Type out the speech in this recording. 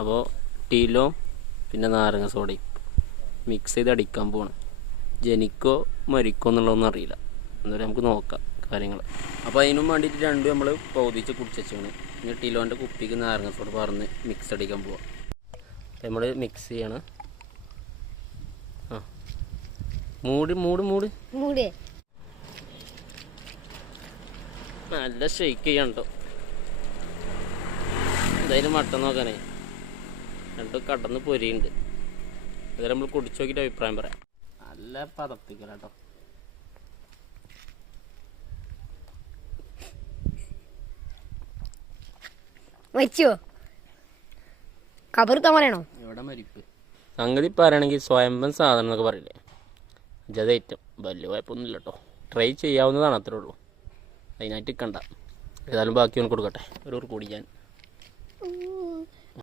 അപ്പോൾ ടീലോ പിന്നെ നാരങ്ങ സോഡയും മിക്സ് ചെയ്ത് അടിക്കാൻ പോവാണ്. ജനിക്കോ മരിക്കോ എന്നുള്ളതൊന്നും അറിയില്ല, എന്നാലും നമുക്ക് നോക്കാം കാര്യങ്ങൾ. അപ്പോൾ അതിനും വേണ്ടിയിട്ട് രണ്ടും നമ്മൾ പൗതിച്ച് കുടിച്ചാണ്. ഇനി ടീലോൻ്റെ കുപ്പിക്ക് നാരങ്ങ സോഡ പറഞ്ഞ് മിക്സ് അടിക്കാൻ പോവാം. നമ്മൾ മിക്സ് ചെയ്യണം. ആ മൂടി മൂടി മൂടി മൂടി നല്ല ഷെയ്ക്ക് ചെയ്യണം കേട്ടോ. എന്തായാലും മട്ടൻ നോക്കാനേ രണ്ടും കടന്ന് പൊരിയുണ്ട്. അത് നമ്മൾ കുടിച്ചു നോക്കിയിട്ട് അഭിപ്രായം പറയാം. നല്ല പതപ്പിക്കല കേട്ടോ. മരിച്ചോ കബറുക്കാൻ പറയണോ? എവിടെ മരിപ്പ് സംഗതി പറയുകയാണെങ്കിൽ സ്വയംഭം സാധനം എന്നൊക്കെ പറയില്ലേ, ജത ഐറ്റം വലിയ കുഴപ്പമൊന്നുമില്ല കേട്ടോ. ട്രൈ ചെയ്യാവുന്നതാണ്, അത്രേ ഉള്ളൂ. അതിനായിട്ട് കണ്ട ഏതായാലും ബാക്കി ഒന്ന് കൊടുക്കട്ടെ ഒരു കുടിക്കാൻ.